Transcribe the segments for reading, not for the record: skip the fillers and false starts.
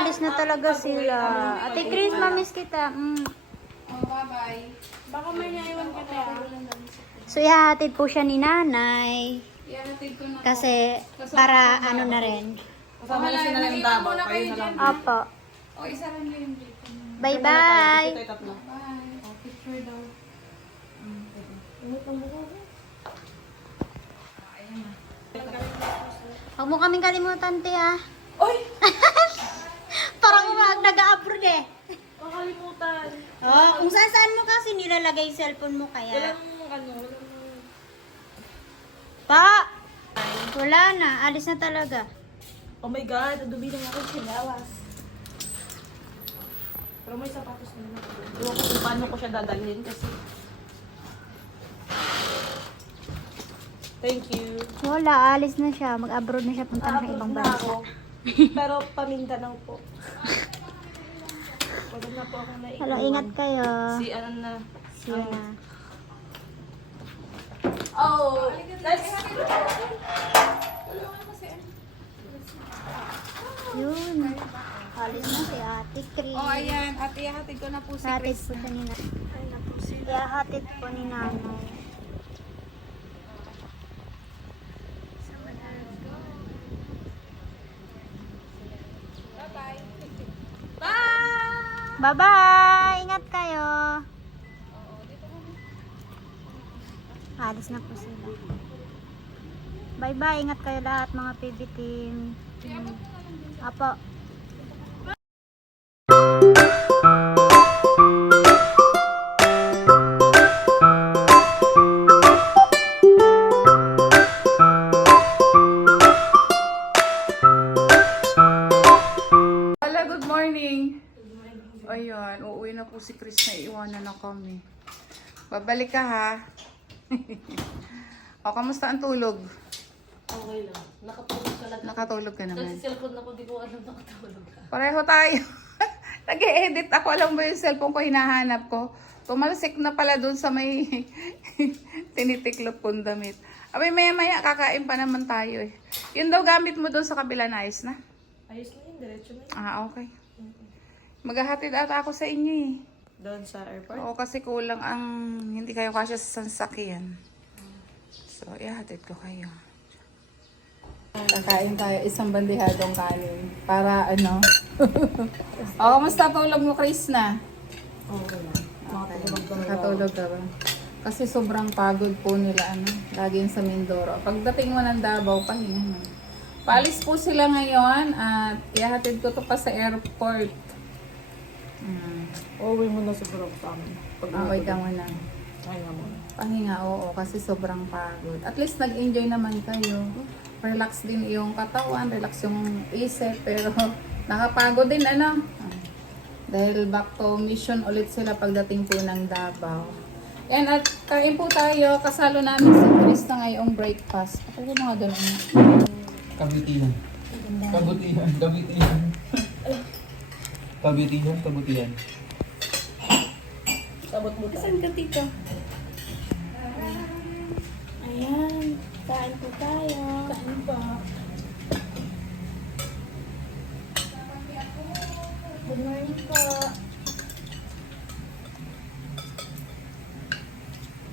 aalis na talaga sila. Ate Chris, mamiss kita. Oh, bye-bye. Baka may naiwan kita. So, ihahatid po siya ni nanay. Ihahatid ko na. Kasi, para ano na rin. Kasama na si Nanay Davao. Kayo na lang. Opo. O, isa lang yung dito. Bye-bye. Tayo tatlo. Bye. O, picture daw. Huwag mo kaming kalimutan, te, ah. Oy! Parang nag-a-upload eh. Makalimutan. Oh, kung saan mo kasi nilalagay yung cellphone mo kaya. Walang Pa! Wala na. Alis na talaga. Oh my God, ang dumi ng aking sinawas. Pero may sapatos na naman. Ewan ko kung paano ko siya dadalhin kasi. Thank you. Wala. Alis na siya. Mag-abroad na siya. Punta na sa ibang na bansa. ako. Pero Pamindanao po. Wala na po ako naiiwan. Hello, ingat kayo. Si ano na. See you na. Oh, that's... Yun. Alis na si Ate Chris. O, ayan. At ihahatid ko na po si Hatid Chris. po siya ni nanay. Ihahatid po ni nanay. Bye-bye! Ingat kayo! Alis na po sila. Bye-bye! Ingat kayo lahat mga PB team. Apo. Hello, good morning. Ayan, uuwi na po si Chris na iiwanan na kami. Babalik ka ha. O, kamusta ang tulog? Okay lang. Nakatulog ka lang. Nakatulog ka Kasi naman. cellphone ako, di ko alam nakatulog ka. Pareho tayo. Nag-e-edit ako. Alam mo yung cellphone ko, hinahanap ko. Tumalsik na pala dun sa may tinitiklop kong damit. Abay, maya-maya, kakain pa naman tayo eh. Yun daw gamit mo dun sa kabila na ayos na? Ayos na yun, diretso na yun. Ah, okay. Maghahatid ata ako sa inyo eh. Doon sa airport? Oo, kasi kulang ang hindi kayo kasya sa sasakyan. So, ihahatid ko kayo. Kakain tayo isang bandihadong kanin. Para ano? O, kamusta tulog mo, Chris na? Okay lang. Nakatulog ka ba? Kasi sobrang pagod po nila, ano, lagi sa Mindoro. Pagdating mo ng Davao, pahinga na. Paalis po sila ngayon at ihahatid ko to pa sa airport. Uuwi mo na siguro sa amin. Okay ka muna. Ay nga muna. Pahinga, oo, kasi sobrang pagod. At least nag-enjoy naman kayo. Relax din yung katawan, relax yung isip, pero nakapagod din, ano? Dahil back to mission ulit sila pagdating po ng Davao. Yan, at kain po tayo. Kasalo namin si Chris na ngayong breakfast. Ako yung mga ganun. Kabutihan. Kabutihan. Kabutihan. Kabutihan. Kabutihan. Sabot mo tayo. Saan ka, tito? Ayan. Kain po tayo. Saan pa? Good morning po.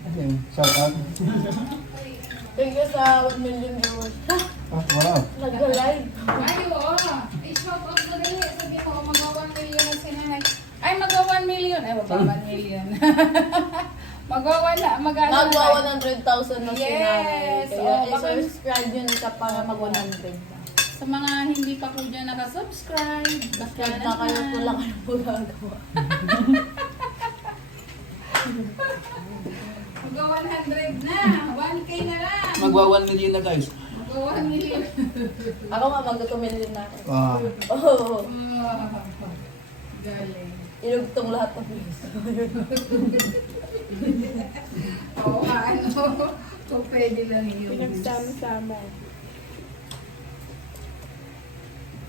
Okay. Shout out. Thank you sa 1 million viewers. Ah, wow. Nag-live. Ay, oo. I-shout out mo dali. Sabi mo, mag-1 million na si nanay. Ay, mag-1 million. Ay, mag-1 million. Mag-1 na. Nagwa 100,000 na si Yes. nanay. Kaya Oo, baka- i-subscribe yun ka para mag-100 na. Sa mga hindi pa po dyan nakasubscribe, Subscribe na kayo, wala kayo po gagawa. Mag-100 na. 1K na lang. Magwa 1 million na guys. Mag-1 million. Ako nga, mag-2 million na ako. Wow. Oh, Galing. ilugtong lahat ng views. Oo, ano. Kung pwede lang yun. Pinagsama-sama.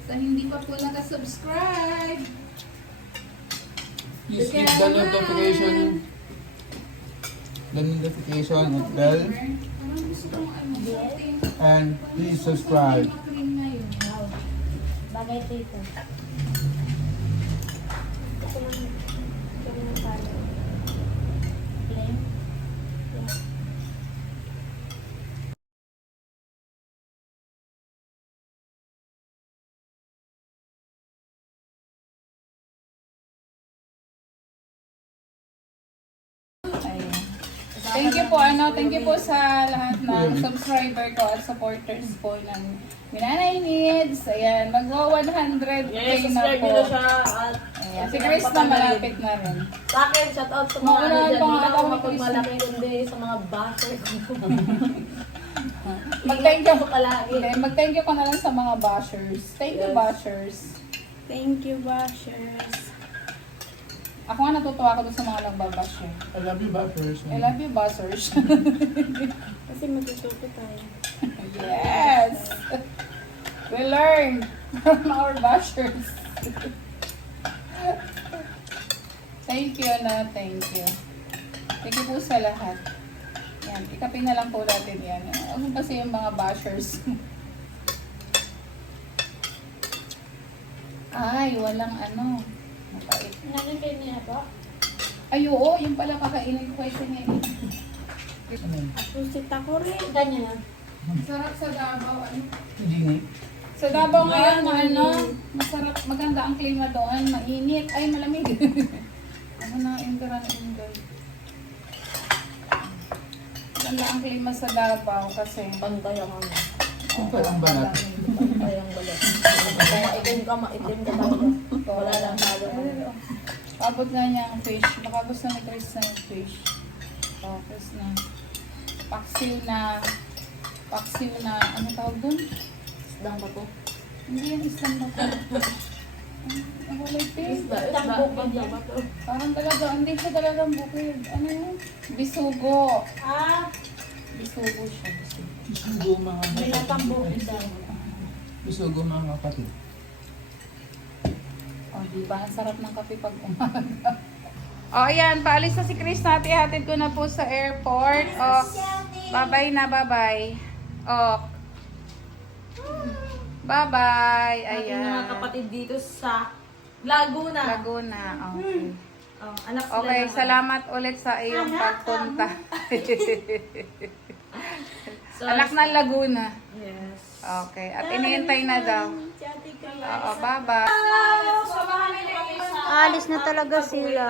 Sa hindi pa po nakasubscribe. Please hit the notification. The notification and bell. Parang gusto kong ano, something. And please subscribe. Cream na yun. Bagay dito. Gusto mo ng talo. Plain? Yeah. Ayun. Thank you po sa lahat ng subscriber ko at supporters po ng Minanay Needs. Ayan, magwa 100k Yes, na subscribe po. nyo siya. At Ayan, si Chris na malapit na rin. sa akin, shout out sa mga Maunahan ano dyan. pa nga Hindi ako kami, mapagmalaki kundi sa mga basher ko. Mag-thank you. Ingat po palagi. Mag-thank you ko na lang sa mga bashers. Thank you, Yes. bashers. Thank you, bashers. Ako nga natutuwa ako doon sa mga nagbabash eh. I love you, Buffers. I love you, bashers. Kasi matututo tayo. Yes! We learn from our bashers. Thank you na, thank you. Thank you po sa lahat. Yan, ikapin na lang po natin yan. Ano kasi yung mga bashers? Ay, walang ano. Mapait. Nanin kayo niya po? Ay, oo, yung pala kakainin ko ito niya. Ano yun? Pusit ako rin. Ganyan. Sarap sa Davao. Ano? Hindi nga. Sa Davao ngayon, ano, masarap, maganda ang klima doon, mainit, ay malamig. Ano na, indra na indra. Maganda ang klima sa Davao kasi Pantay ang ano. Ang banat. Pantay ang balat. Kung maitim ka talaga. Wala lang tayo. Abot nga niya ang fish. Baka gusto ni Chris na yung fish. Tapos na. Paksiw na, ano tawag dun? Isdang ba to? Hindi yan isang na to. Ang kulay pink. Isdang bukid ba to? Parang talaga, hindi siya talagang bukid. Ano yun? Bisugo. Ah, Bisugo siya. Bisugo. Isugo mga binatambukid daw. Isugo mga kapatid. Oh, di ba? Ang sarap ng kape pag umaga. Oh, ayan. Paalis na si Chris natin. Ihatid ko na po sa airport. Oh, bye-bye na, bye-bye. Oh. Bye-bye. Ating mga Ayan. kapatid dito sa Laguna. Laguna. Okay. Oh, anak sila Okay, ng- salamat ulit sa iyong pagpunta. Sorry. Anak ng Laguna. Yes. Okay. At inihintay na daw. Oo, bye-bye. Alis na talaga sila.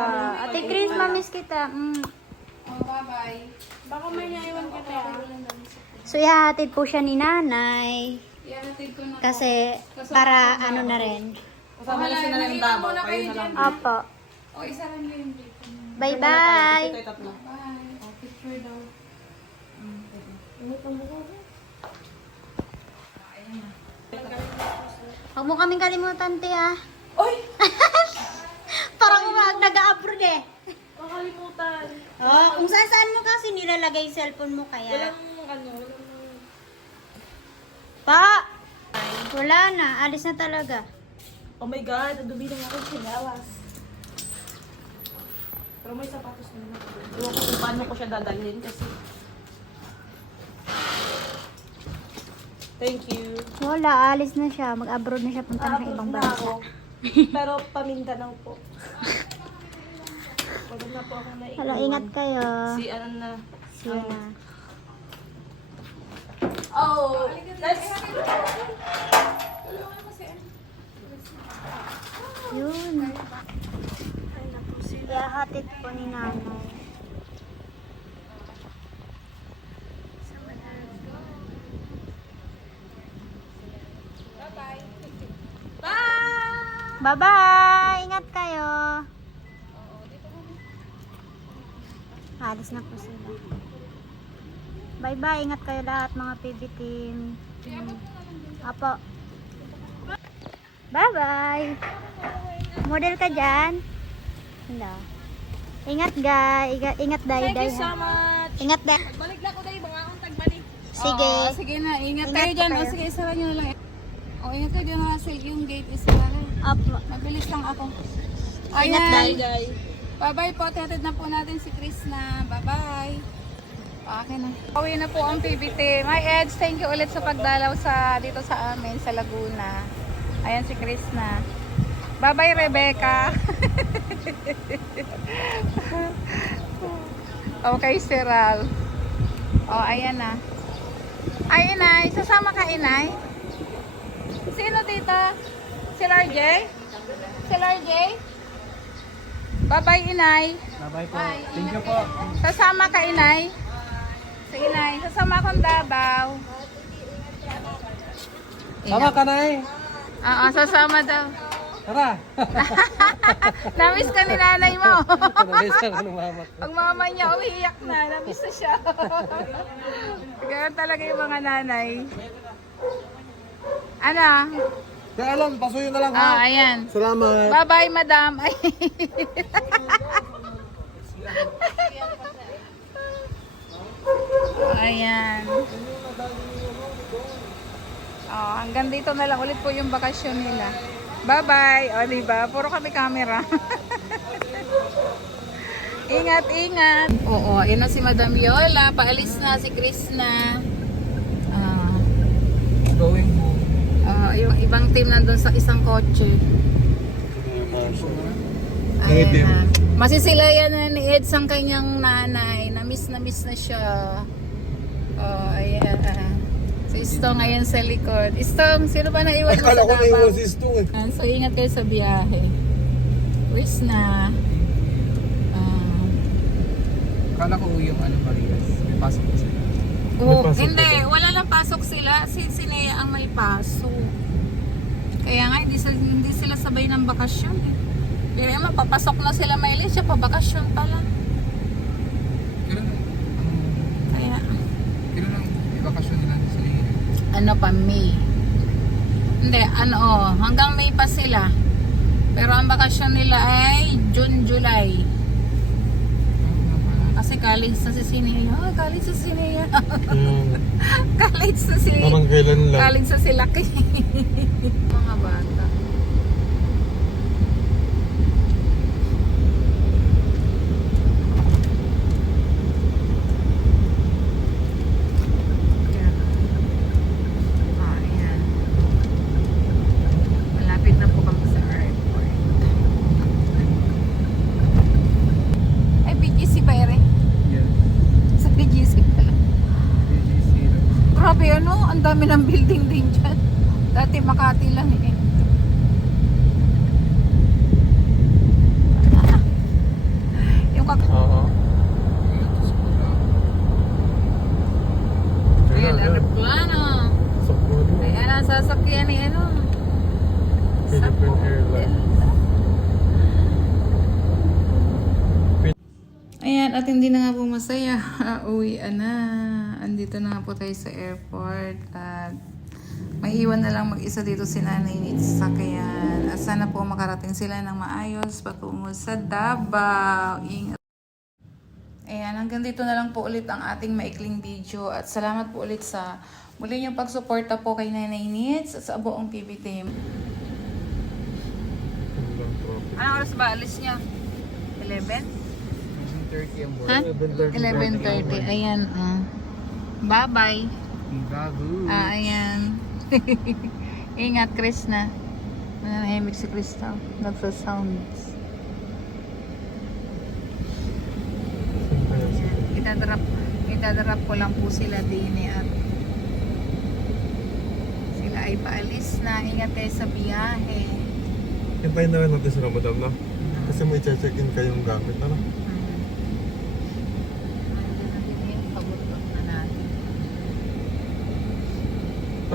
Ate Chris, mamiss kita. Oh, bye-bye. Baka may naiwan ka tayo. So, ihahatid po siya ni nanay. Ihatid ko na po. Kasi, para ano na rin. Kasama na sila ng Davao. Kayo na lang. Apo. Oh, isa rin yung dito. Bye-bye. Ito tatlo. Bye. Oh, picture daw. Huwag mo kaming kalimutan, te, ah. Oy! Parang nag-a-upload eh. Makalimutan. Oh, kung saan mo kasi nilalagay yung cellphone mo kaya. Walang Pa! Wala na, alis na talaga. Oh my God, nadubi ng aking sinawas. Pero may sapatos na naman. Ewan ko kung paano ko siya dadalhin kasi. Thank you. Wala, alis na siya. Mag-abroad na siya, punta na sa ibang bansa. Pero pamindanao po. Wala na po ako naiiwan. Hala, ingat kayo. Si ano na. See you na. Oh, let's... Yun. Ihahatid po ni nanay. Bye-bye! Ingat kayo. Alis na po sila. Bye-bye! Ingat kayo lahat mga PB team. Apo. Bye-bye! Model ka dyan? Hello. Ingat guys. Ingat day. Thank you so much. Ingat day. Balik lang ko dahil mga akong tagbani. Sige. Oo, sige na, ingat Ingat kayo po dyan. kayo. O sige, isara nyo na lang. O, ingat kayo dyan na sa yung gate isara. Apo. Mabilis lang ako. Ingat Ayan. day. Bye-bye po. Tihatid na po natin si Chris na. Bye-bye. Okay na. Pauwi na po ang PBT. My Eds, thank you ulit sa pagdalaw dito sa amin, sa Laguna. Ayan si Chris na. Bye-bye, Rebecca. Okay, Steral. Oh, ayan na. Ay, Inay. Sasama ka, Inay? Sino dito? Si RJ? Si RJ? Bye-bye, Inay. Bye-bye po. Bye. Thank you po. Sasama ka, Inay? Si Inay. Sasama akong Davao. Tama ka na eh. Oo, sasama daw. Tara. Namiss ka ni nanay mo. Nabisa ka ng mama. Pag mama niya umiiyak na, namiss na siya. Ganun talaga yung mga nanay. Ano? Kaya alam, pasuyo na lang ha. Ah, ayan. Salamat. Bye-bye, madam. Ay. Ayan. Oh, hanggang dito na lang ulit po yung bakasyon nila. Bye-bye. O, diba? Puro kami camera. Ingat, ingat. Oo, yun na si Madam Yola. Paalis na si Chris na. Going home. Yung ibang team nandun sa isang kotse. Ayan na. Masisilayan na ni Eds ang kanyang nanay. Na-miss na siya. Oh, ayan. Si Istong ngayon sa likod. Istong, sino ba naiwan mo sa Akala ko na Davao? yung si Stu eh. So, ingat kayo sa biyahe. Chris na. Akala ko yung ano, Marias. May pasok ko sila. Oh, pasok hindi. Wala lang pasok sila. Si Nea ang may pasok. Kaya nga, hindi sila sabay ng bakasyon eh. Pero yung mapapasok na sila may siya pa bakasyon pala. Kaya, Kailan ang ibakasyon nila sa Lingin? ano pa, May. Hindi, hanggang May pa sila. Pero ang bakasyon nila ay June, July. Kasi college na si Sinea. Oh, college na si Sinea. College na si... Parang kailan lang. College na si Lucky. Mga bata. Ayan. Malapit na po kami sa airport. Ay, BGC pa rin. Yeah. Sa BGC pala. BGC. Grabe ang dami ng building din dyan. Dati Makati lang eh. Yung Oo. Ayan, aeroplano. Ayan ang sasakyan ni Philippine Airlines. Ayan, at hindi na nga po masaya. Uwi na. Andito na nga po tayo sa airport. At maiwan na lang mag-isa dito si Nanay Nits sa sakyan. At sana po makarating sila ng maayos patungo sa Davao. Ingat. Ayan, hanggang dito na lang po ulit ang ating maikling video. At salamat po ulit sa muli niyong pagsuporta po kay Nanay Nits at sa buong PB team. Anong oras ba alis niya? 11? 30 ang Ha? board. 11:30. Ayan, Bye-bye. Bago. Ayan. Ingat, Chris na. Nanahimik si Crystal. Nagsa-sounds. Itadrap ko lang po sila din at sila ay paalis na. Ingat kayo sa biyahe. Hintayin na rin natin sila, madam, na. Kasi may check-in kayong gamit, ano?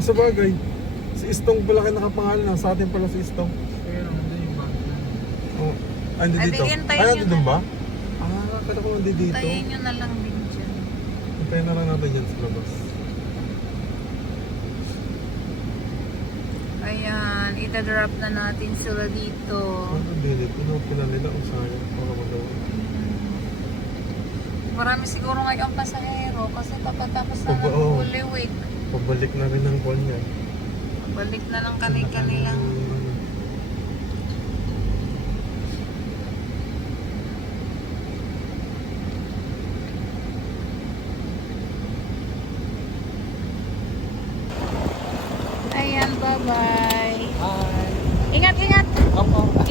Sa bagay, si Istong pala kayo nakapangalan na. Sa atin pala si Istong. Kaya lang, andun yung bago na. Oh, andi Ay, dito. hintayin Ay, nyo andi na. doon ba? Ah, kala ko andi dito. Tayin nyo na lang din dyan. Hintayin na lang natin yan sa labas. Ayan, itadrop na natin sila dito. Ano din ito? Pinapila nila kung sayang para magawa. Marami siguro ngayong pasahero kasi tapos na ng Oo. Holy Week. Pabalik na rin ng call niya. Balik na lang kanilang. Ayan, bye-bye. Hi! Ingat, ingat! Opo.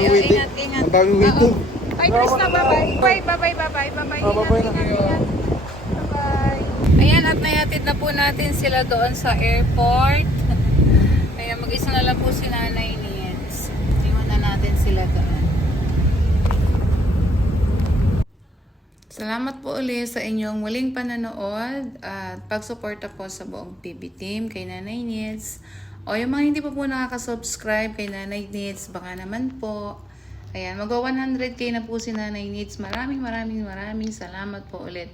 daming waiting. Ingat. Ang daming waiting. Bye, Krista. Bye-bye. Bye-bye. Bye-bye. Bye-bye na kayo. Bye-bye. Ayan, at nayatid na po natin sila doon sa airport. Kaya mag-isa na lang po si Nanay Nins. Iwan na natin sila doon. Salamat po ulit sa inyong muling pananood at pagsuporta po sa buong PB team kay Nanay Nins. O yung mga hindi pa po nakaka-subscribe kay Nanay Nins, baka naman po. Ayan, magwa 100k na po si Nanay Nins. Maraming salamat po ulit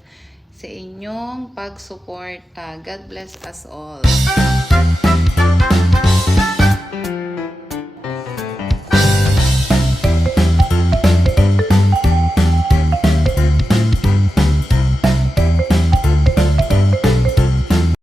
sa inyong pag-support. God bless us all.